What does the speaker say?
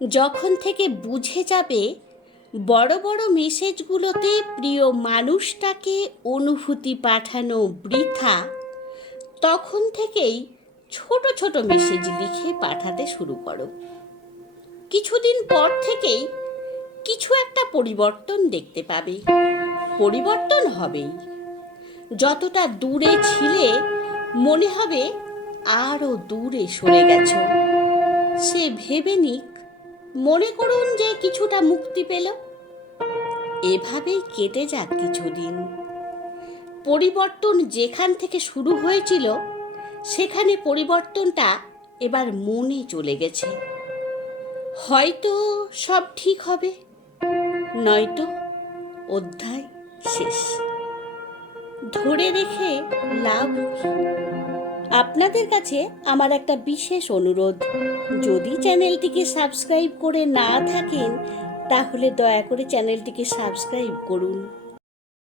যখন থেকে বুঝে যাবে বড় বড় মেসেজগুলোতে প্রিয় মানুষটাকে অনুভূতি পাঠানো বৃথা, তখন থেকেই ছোট ছোট মেসেজ লিখে পাঠাতে শুরু করো। কিছুদিন পর থেকেই কিছু একটা পরিবর্তন দেখতে পাবে। পরিবর্তন হবেই। যতটা দূরে ছিলে মনে হবে আরও দূরে সরে গেছো। সে ভেবে নিক, মনে করুন যে কিছুটা মুক্তি পেল। এভাবেই কেটে যাক কিছুদিন। পরিবর্তন যেখান থেকে শুরু হয়েছিল সেখানে পরিবর্তনটা এবার মনে চলে গেছে। হয়তো সব ঠিক হবে, নয়তো অধ্যায় শেষ। ধরে রেখে লাভ কি? আপনাদের কাছে আমার একটা বিশেষ অনুরোধ, যদি চ্যানেলটিকে সাবস্ক্রাইব করে না থাকেন তাহলে দয়া করে চ্যানেলটিকে সাবস্ক্রাইব করুন।